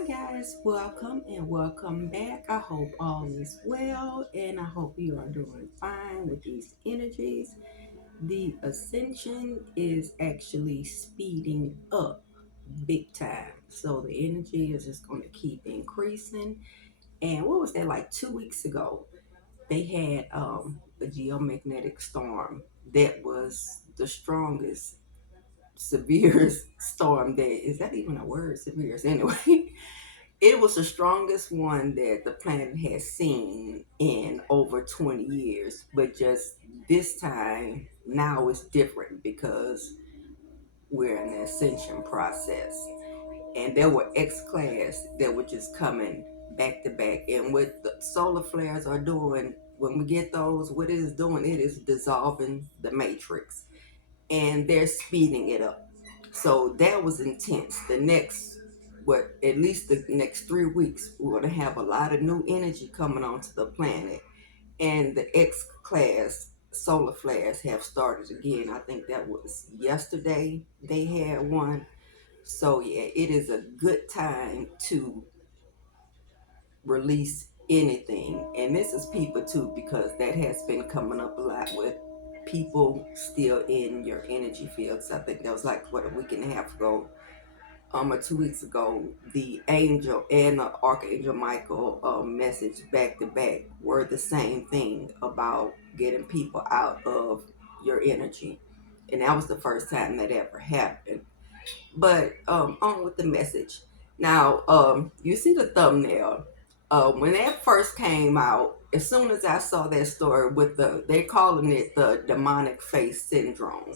Hi guys, welcome and welcome back. I hope all is well and I hope you are doing fine with these energies. The ascension is actually speeding up big time. So the energy is just going to keep increasing. And what was that, like 2 weeks ago? They had a geomagnetic storm that was the strongest, severest storm that is that even a word? Severest anyway. It was the strongest one that the planet has seen in over 20 years. But just this time, now it's different because we're in the ascension process. And there were X class that were just coming back to back. And what the solar flares are doing, when we get those, what it is doing, it is dissolving the matrix. And they're speeding it up. So that was intense. The next, what, at least the next 3 weeks, we're going to have a lot of new energy coming onto the planet. And the X class solar flares have started again. I think that was yesterday they had one. So, yeah, it is a good time to release anything. And this is people too, because that has been coming up a lot with people still in your energy fields. I think that was like, what, a week and a half ago, or 2 weeks ago. The angel and the archangel Michael message back to back were the same thing about getting people out of your energy. And that was the first time that ever happened. But on with the message. Now, you see the thumbnail. When that first came out, as soon as I saw that story with they're calling it the demonic face syndrome,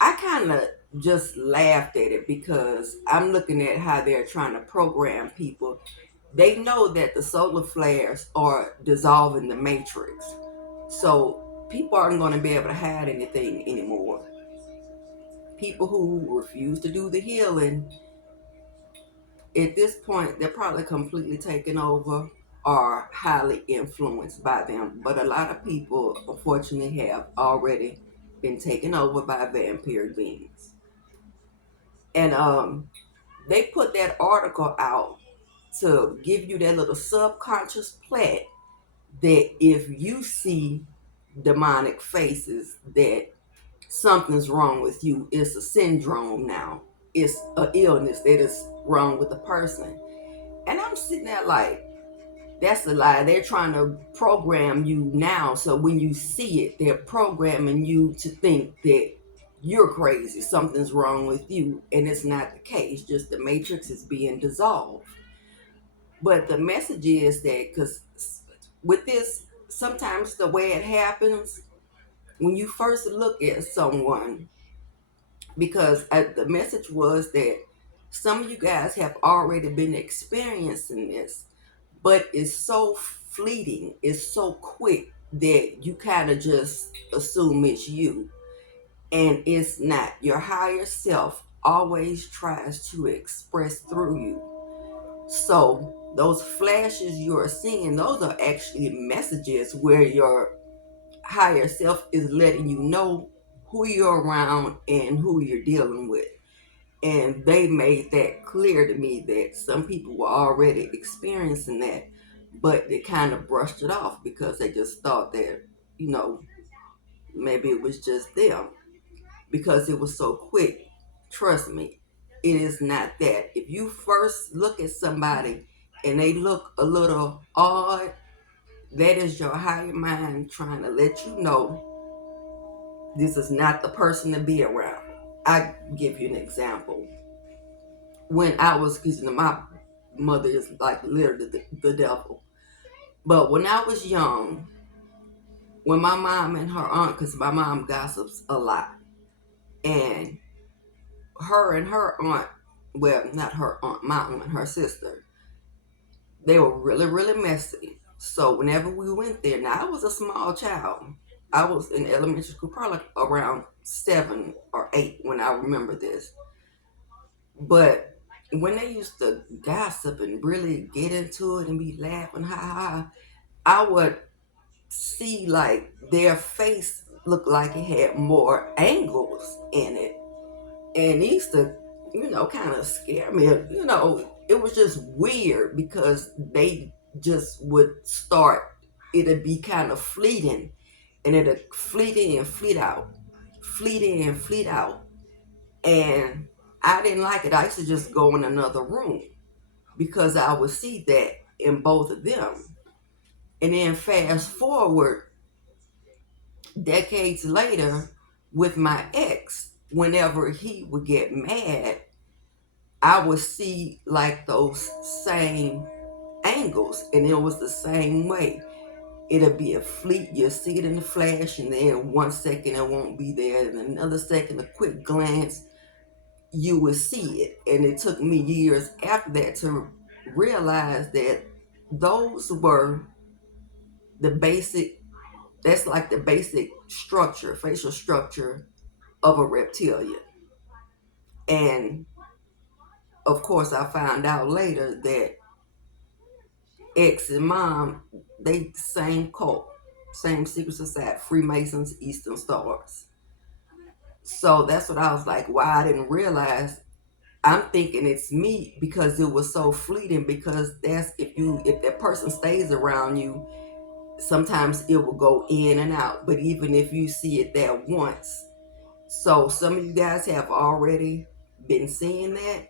I kind of just laughed at it because I'm looking at how they're trying to program people. They know that the solar flares are dissolving the matrix. So people aren't going to be able to hide anything anymore. People who refuse to do the healing, at this point, they're probably completely taken over or highly influenced by them. But a lot of people, unfortunately, have already been taken over by vampire beings. And they put that article out to give you that little subconscious plat that if you see demonic faces, that something's wrong with you. It's a syndrome now. It's an illness that is wrong with the person. And I'm sitting there like, that's a lie. They're trying to program you now. So when you see it, they're programming you to think that you're crazy. Something's wrong with you. And it's not the case. Just the matrix is being dissolved. But the message is that, because with this, sometimes the way it happens, when you first look at someone, because the message was that some of you guys have already been experiencing this, but it's so fleeting, it's so quick that you kind of just assume it's you, and it's not. Your higher self always tries to express through you. So those flashes you're seeing, those are actually messages where your higher self is letting you know who you're around and who you're dealing with. And they made that clear to me that some people were already experiencing that, but they kind of brushed it off because they just thought that, you know, maybe it was just them because it was so quick. Trust me, it is not that. If you first look at somebody and they look a little odd, that is your higher mind trying to let you know this is not the person to be around. I give you an example. When I was, because my mother is like literally the devil. But when I was young, when my mom and her aunt, because my mom gossips a lot, and her aunt, well, not her aunt, my aunt, her sister, they were really, really messy. So whenever we went there, now I was a small child. I was in elementary school, probably around 7 or 8 when I remember this. But when they used to gossip and really get into it and be laughing, ha ha, ha, I would see like their face looked like it had more angles in it. And it used to, kind of scare me. it was just weird because they just would start, it'd be kind of fleeting, and it'd fleet in, fleet out, fleet in, fleet out. And I didn't like it. I used to just go in another room because I would see that in both of them. And then fast forward decades later with my ex, whenever he would get mad, I would see like those same angles, and it was the same way. It'll be a fleet, you'll see it in the flash, and then 1 second it won't be there, and another second, a quick glance, you will see it. And it took me years after that to realize that those were the basic, that's like the basic structure, facial structure of a reptilian. And of course, I found out later that ex and mom, they same cult, same secret society, Freemasons, Eastern Stars. So that's what I was like, why I didn't realize. I'm thinking it's me because it was so fleeting. Because that's, if that person stays around you, sometimes it will go in and out. But even if you see it there once, so some of you guys have already been seeing that.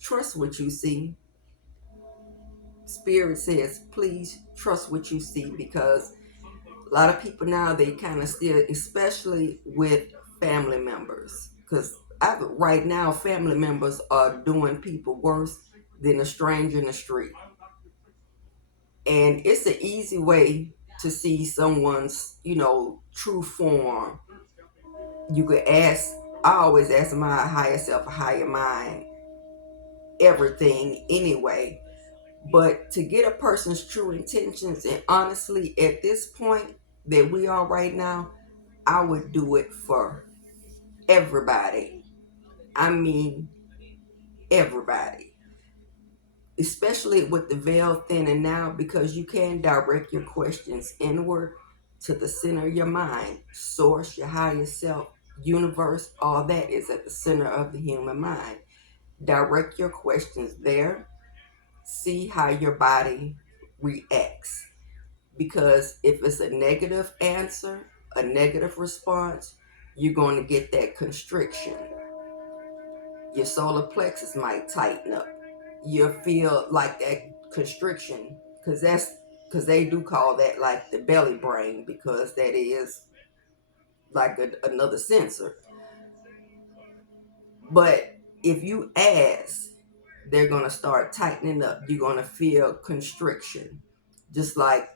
Trust what you see. Spirit says, please trust what you see, because a lot of people now, they kind of still, especially with family members, because right now family members are doing people worse than a stranger in the street. And it's an easy way to see someone's, true form. You could ask, I always ask my higher self, higher mind, everything anyway. But to get a person's true intentions, and honestly, at this point that we are right now, I would do it for everybody. I mean, everybody. Especially with the veil thinning now, because you can direct your questions inward to the center of your mind. Source, your higher self, universe, all that is at the center of the human mind. Direct your questions there. See how your body reacts. Because if it's a negative answer, a negative response, you're going to get that constriction. Your solar plexus might tighten up. You'll feel like that constriction, because they do call that like the belly brain, because that is like another sensor. But if you ask, they're going to start tightening up. You're going to feel constriction. Just like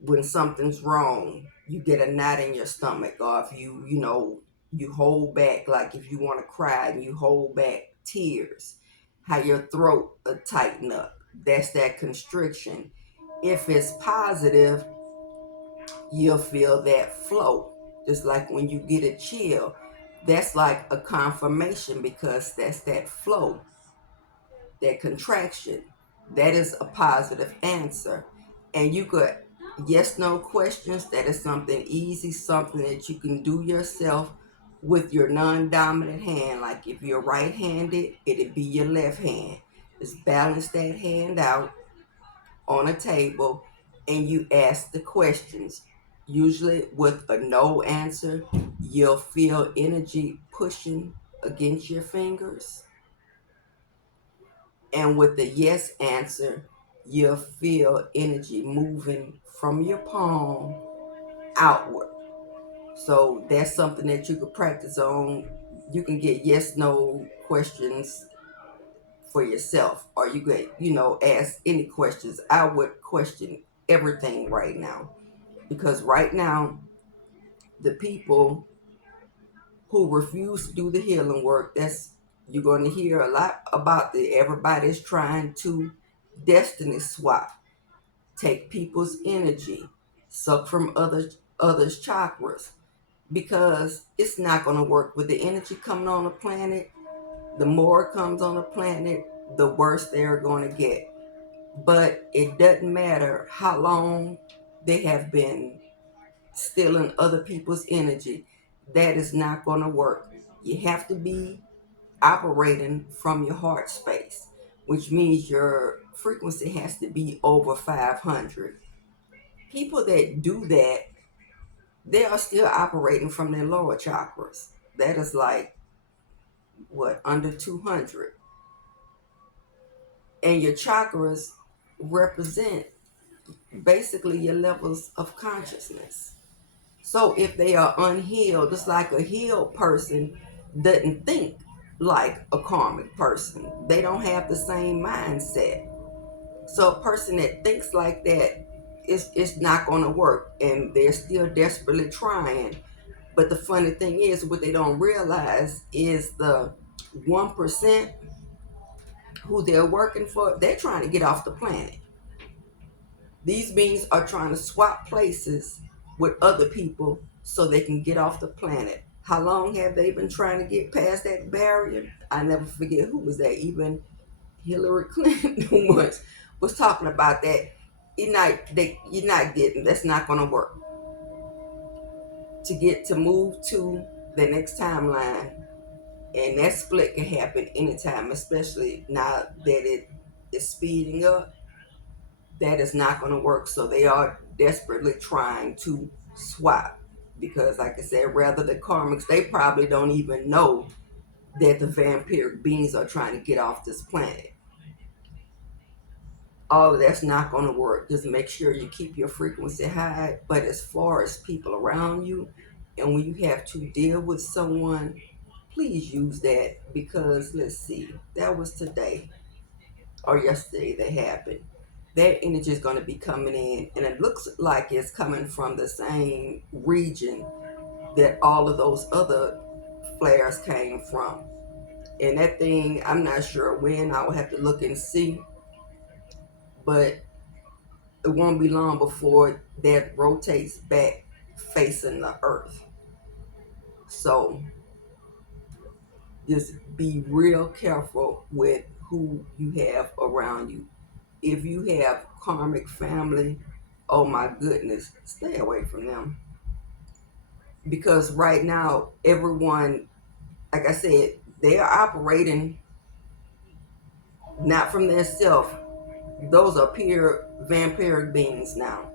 when something's wrong, you get a knot in your stomach, or if you hold back, like if you want to cry and you hold back tears, how your throat will tighten up. That's that constriction. If it's positive, you'll feel that flow. Just like when you get a chill, that's like a confirmation, because that's that flow, that contraction. That is a positive answer. And you could, yes, no questions, that is something easy, something that you can do yourself with your non-dominant hand. Like if you're right-handed, it'd be your left hand. Just balance that hand out on a table, and you ask the questions. Usually with a no answer, you'll feel energy pushing against your fingers. And with the yes answer, you'll feel energy moving from your palm outward. So that's something that you could practice on. You can get yes, no questions for yourself, or you could, ask any questions. I would question everything right now, because right now, the people who refuse to do the healing work, that's, you're going to hear a lot about the everybody's trying to destiny swap, take people's energy, suck from others' chakras, because it's not going to work. With the energy coming on the planet, the more it comes on the planet, the worse they're going to get. But it doesn't matter how long they have been stealing other people's energy. That is not going to work. You have to be operating from your heart space. which means your frequency has to be over 500. People that do that, they are still operating from their lower chakras. That is like, what, under 200. And your chakras represent basically your levels of consciousness. So if they are unhealed, it's like a healed person doesn't think like a karmic person. They don't have the same mindset. So a person that thinks like that, it's not going to work, and they're still desperately trying. But the funny thing is, what they don't realize is the 1% who they're working for, they're trying to get off the planet. These beings are trying to swap places with other people so they can get off the planet. How long have they been trying to get past that barrier? I never forget, who was that? Even Hillary Clinton once was talking about that. You're not getting. That's not going to work. To move to the next timeline, and that split can happen anytime, especially now that it is speeding up. That is not going to work. So they are desperately trying to swap because, like I said, rather the karmics, they probably don't even know that the vampiric beings are trying to get off this planet. All of that's not going to work. Just make sure you keep your frequency high. But as far as people around you, and when you have to deal with someone, please use that, because let's see, that was today or yesterday that happened. That energy is going to be coming in, and it looks like it's coming from the same region that all of those other flares came from. And that thing, I'm not sure when. I will have to look and see, but it won't be long before that rotates back facing the earth. So just be real careful with who you have around you. If you have karmic family, oh my goodness, stay away from them. Because right now, everyone, like I said, they are operating not from their self. Those are pure vampiric beings now.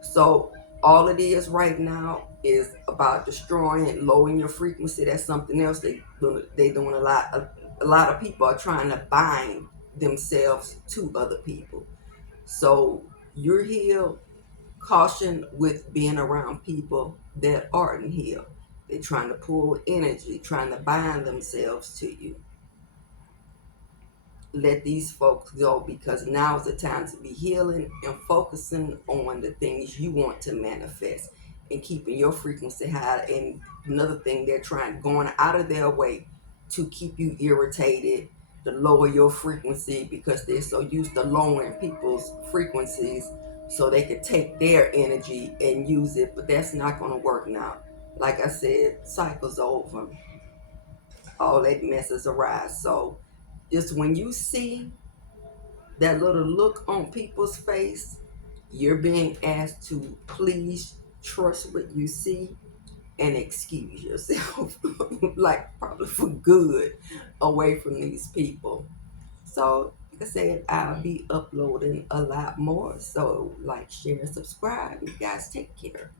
So all it is right now is about destroying, lowering your frequency. That's something else they doing a lot. A lot of people are trying to bind themselves to other people. So you're healed. Caution with being around people that aren't healed. They're trying to pull energy, trying to bind themselves to you. Let these folks go, because now is the time to be healing and focusing on the things you want to manifest and keeping your frequency high. And another thing, they're going out of their way to keep you irritated, to lower your frequency, because they're so used to lowering people's frequencies so they could take their energy and use it. But that's not going to work now. Like I said, cycle's over. All that messes arise. So just when you see that little look on people's face, you're being asked to please trust what you see and excuse yourself, like probably for good, away from these people. So, like I said, I'll be uploading a lot more. So, like, share, subscribe. You guys take care.